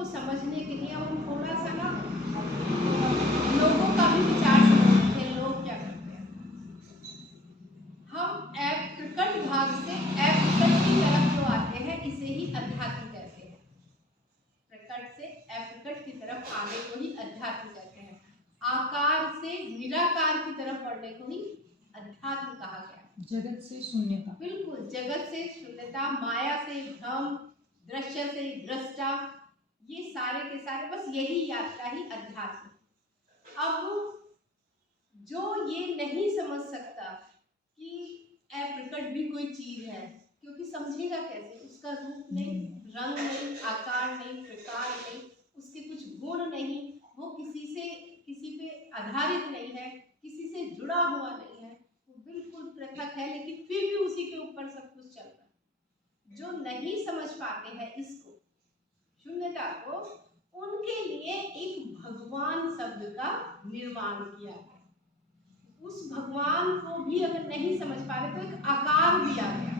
को समझने के लिए हम थोड़ा सा ना लोगों का भी विचार समझते हैं। लोग क्या करते हैं, हम प्रकट भाग से अप्रकट की तरफ जो आते हैं इसे ही अध्यात्म कहते हैं। प्रकट से अप्रकट की तरफ आने को ही अध्यात्म कहते हैं। आकार से निराकार की तरफ बढ़ने को ही अध्यात्म कहा गया। जगत से शून्यता, बिल्कुल, जगत से शून्यता, माया से भ्रम, दृश्य से दृष्टा, ये सारे के सारे बस यही यात्रा ही अध्यात्म। अब जो ये नहीं समझ सकता कि अप्रकट भी कोई चीज है, क्योंकि समझेगा कैसे, उसका रूप नहीं, रंग नहीं, आकार नहीं, प्रकार नहीं, उसके कुछ गुण नहीं, वो किसी पे आधारित नहीं है, किसी से जुड़ा हुआ नहीं है, वो बिल्कुल पृथक है, लेकिन फिर भी उसी के ऊपर सब कुछ चल रहा है। जो नहीं समझ पाते हैं इसको, शून्यता को, उनके लिए एक भगवान शब्द का निर्माण किया है। उस भगवान को भी अगर नहीं समझ पा रहे तो एक आकार भी आ गया।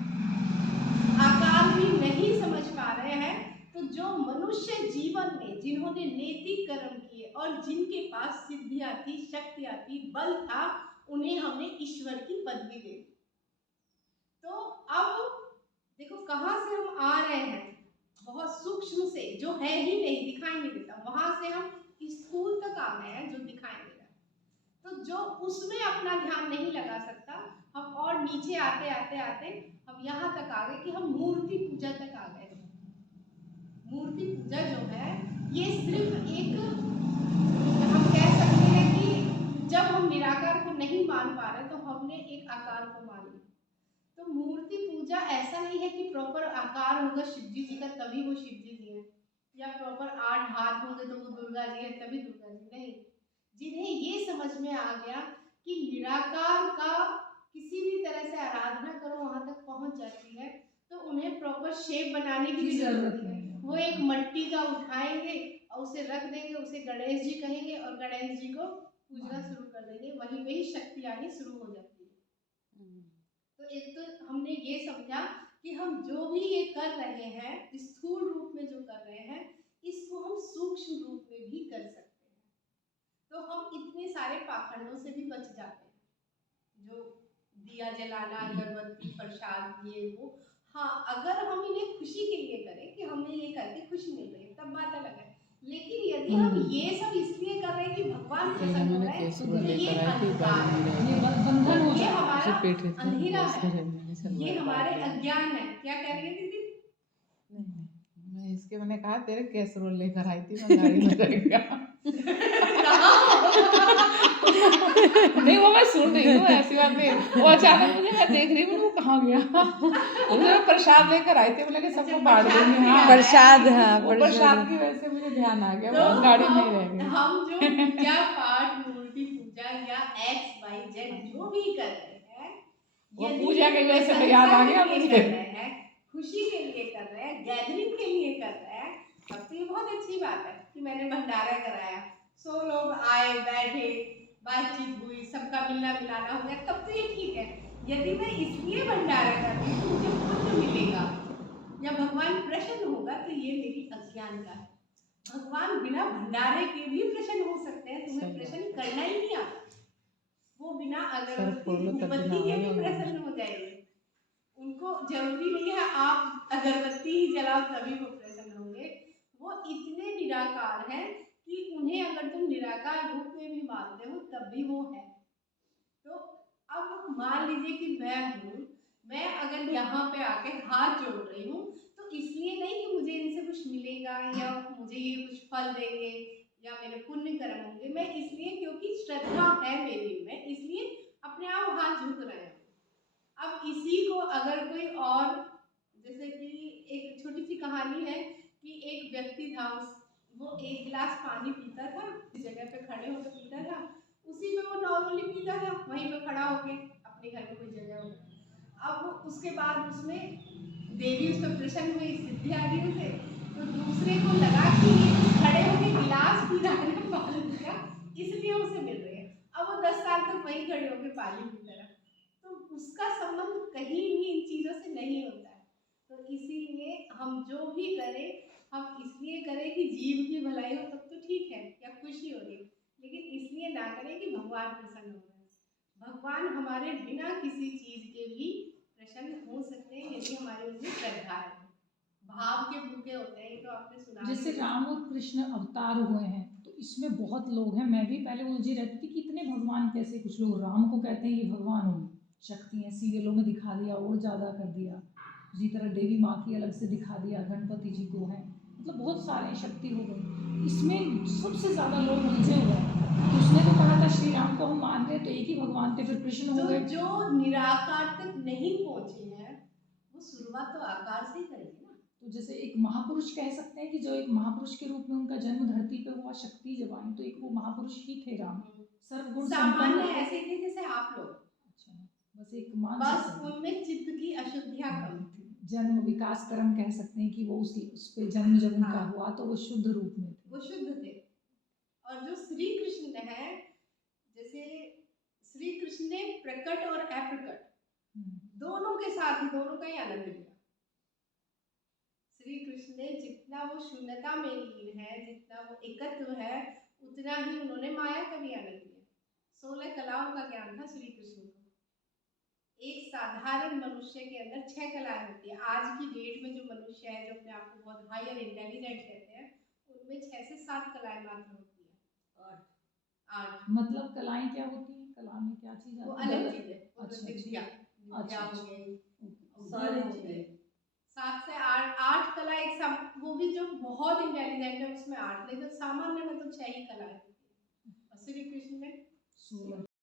आकार भी नहीं समझ पा रहे हैं तो जो मनुष्य जीवन में जिन्होंने नैतिक कर्म किए और जिनके पास सिद्धियां थी, शक्तियां थी, बल था, उन्हें हमने ईश्वर की पदवी दे दी। तो अब देखो कहां से हम आ रहे हैं, बहुत सूक्ष्म से, जो है ही नहीं, दिखाई नहीं देता, वहां से हम स्थूल तक आ गए हैं जो दिखाई दे रहा है। तो जो उसमें अपना ध्यान नहीं लगा सकता, हम और नीचे आते आते आते हम यहाँ तक आ गए कि हम मूर्ति पूजा तक आ गए। मूर्ति पूजा जो है ये सिर्फ एक, हम कह सकते हैं कि जब हम निराकार को नहीं मान पा रहे तो हमने एक आकार को मान लिया। तो मूर्ति पूजा ऐसा नहीं है कि प्रॉपर आकार होगा शिव जी का तभी वो शिव जी हैं, या प्रॉपर 8 हाथ होंगे तो वो दुर्गा जी है तभी दुर्गा जी, नहीं। जिन्हें ये समझ में आ गया कि निराकार का किसी भी तरह से आराधना करो वहां तक पहुंच जाती है, तो उन्हें प्रॉपर शेप बनाने की भी जरूरत नहीं है। वो एक मिट्टी का उठाएंगे और उसे रख देंगे, उसे गणेश जी कहेंगे और गणेश जी को पूजना शुरू कर देंगे, वहीं पे ही शक्ति आनी शुरू हो जाती है। तो एक तो हमने ये समझा कि हम जो भी ये कर रहे हैं स्थूल रूप में जो कर रहे हैं, इसको हम सूक्ष्म रूप में भी कर सकते हैं। तो हम इतने सारे पाखंडों से भी बच जाते हैं, जो दिया जलाना, अगरबत्ती, प्रसाद, ये वो। हाँ, अगर हम इन्हें खुशी के लिए करें कि हमें ये करके खुशी मिल रही है, तब बात अलग है। लेकिन यदि हम ये सब इसलिए कर रहे हैं कि भगवान प्रसन्न हो रहे हैं, तो ये अंधकार है, ये बंधन हो जाए, हमारा अंधेरा है, ये हमारे अज्ञान है। क्या कह रही है दीदी? मैं इसके, मैंने कहा तेरे कैसरोल लेकर आई थी, मैं गाड़ी में रह गया। नहीं वो मैं सुन रही हूँ, ऐसी बात नहीं। वो अचानक मुझे, मैं देख रही हूँ वो कहाँ गया। मुझे प्रसाद लेकर आई थी, बोले कि सबको बांट देंगे। हाँ प्रसाद, हाँ वो प्रसाद की वजह से मुझे ध्यान आ गया, तो गाड़ी में ही रह गई। हम जो पूजा पाठ, मूर्ति पूजा या XYZ जो भी कर रहे हैं, वो पूजा की वजह से याद आ गया मुझे, कर रहे हैं, खुशी के लिए कर रहे हैं, गैदरिंग के लिए कर रहे हैं, तब तो ये बहुत अच्छी बात है कि मैंने भंडारा कराया, 100 लोग आए, बैठे, बातचीत हुई, सबका मिलना मिलाना हो गया, तब तो ये ठीक है। यदि मैं इसलिए भंडारा कर रही हूँ मुझे पुण्य मिलेगा या भगवान प्रसन्न होगा, तो ये मेरी अज्ञान का है। भगवान बिना भंडारे के भी प्रसन्न हो सकते हैं, तुम्हें प्रसन्न करना ही नहीं आता। वो बिना अगरबत्ती धूपबत्ती के भी प्रसन्न हो जाएंगे। उनको जरूरी नहीं है आप अगरबत्ती ही जलाओ तभी वो प्रसन्न होंगे। वो इतने निराकार हैं कि उन्हें अगर तुम निराकार रूप में भी मानते हो तब भी वो है। तो अब मान लीजिए कि मैं अगर यहाँ पे आके हाथ जोड़ रही हूँ, तो इसलिए नहीं कि मुझे इनसे कुछ मिलेगा या मुझे ये कुछ फल देंगे या मेरे पुण्य कर्म होंगे, मैं इसलिए क्योंकि श्रद्धा है मेरी में, इसलिए अपने आप हाथ झुक रहे हैं। अब इसी को अगर कोई और, जैसे कि एक छोटी सी कहानी है कि एक व्यक्ति था, वो 1 गिलास पानी पीता था, इस जगह पे खड़े होकर पीता था, उसी में वो नॉर्मली पीता था, वहीं पे खड़ा होके, अपने घर में कोई जगह हो। अब उसके बाद उसमें देवी उस पर प्रसन्न हुई, सिद्धि आ गई उसे, तो दूसरे को लगा कि ये खड़े होके गिलास पी रहा है पानी का, इसलिए उसे मिल रही है। अब वो 10 साल तक वहीं खड़े होके पानी पीता रहा, तो उसका संबंध कहीं भी इन चीजों से नहीं होता है। तो इसीलिए हम जो भी करें हम इसलिए करें कि जीव की भलाई हो तब तो ठीक है, या खुशी हो रही है, लेकिन इसलिए ना करें कि भगवान प्रसन्न हो रहे हैं। भगवान हमारे बिना किसी चीज के भी प्रसन्न हो सकते हैं यदि हमारे उनमें श्रद्धा है। भाव के भूखे होते हैं, ये तो आपने सुना ही जैसे होगा। राम और कृष्ण अवतार हुए हैं तो इसमें बहुत लोग हैं, मैं भी पहले उलझी रहती थी कि इतने भगवान कैसे, कुछ लोग राम को कहते हैं ये भगवान हो, शक्ति है, सीरियलों में दिखा दिया और ज़्यादा कर दिया, उसी तरह देवी माँ की अलग से दिखा दिया, गणपति जी को है, मतलब बहुत सारे शक्ति हो गई। इसमें सबसे ज़्यादा लोग उलझे हुए हैं। तो उसने तो कहा था श्री राम को हम मान रहे हैं तो एक ही भगवान थे, फिर कृष्ण हो तो गए। जो निराकार तक नहीं पहुंचे हैं वो शुरुआत तो आकार से ही करेंगे ना। तो जैसे एक महापुरुष कह सकते हैं कि जो एक महापुरुष के रूप में उनका जन्म धरती पे हुआ, शक्ति जब आई तो एक वो महापुरुष ही थे राम, सर्वगुण सामान्य संपन्न थे। ऐसे थे जैसे आप लोग, अच्छा, बस एक मान बस सकते हैं। उनमें चित्त की अशुद्धियां कम थी। जन्म विकास कर्म कह सकते हैं कि वो उस पे जन्म जब उनका हाँ। हुआ तो वो शुद्ध रूप में थे। वो शुद्ध थे। और जो श्री कृष्ण है, जैसे श्री कृष्ण ने प्रकट और अप्रकट दोनों के साथ ही दोनों का ही आनंद लिया। श्री कृष्ण ने जितना वो शून्यता में लीन है, जितना वो एकत्व है, उतना ही उन्होंने माया का भी आनंद लिया। 16 कलाओं का ज्ञान था श्री कृष्ण को। एक साधारण मनुष्य के अंदर 6 कलाएं होती है। आज की डेट में जो मनुष्य है, जो अपने आप को बहुत हायर इंटेलिजेंट कहते हैं, उनमें 6 से 7 कलाएं मात्र होती है। 8 मतलब कलाएं क्या होती हैं, कला में क्या चीज वो आती है? अलग चीज है। अच्छा, विद्या अच्छा, हो गई, सारी हो चीजें। गई। 7 से 8 कला एक वो भी जो बहुत इंटेलिजेंट है उसमें 8, नहीं तो सामान्य में तो 6 ही कलाएं होती है। और श्री कृष्ण में 16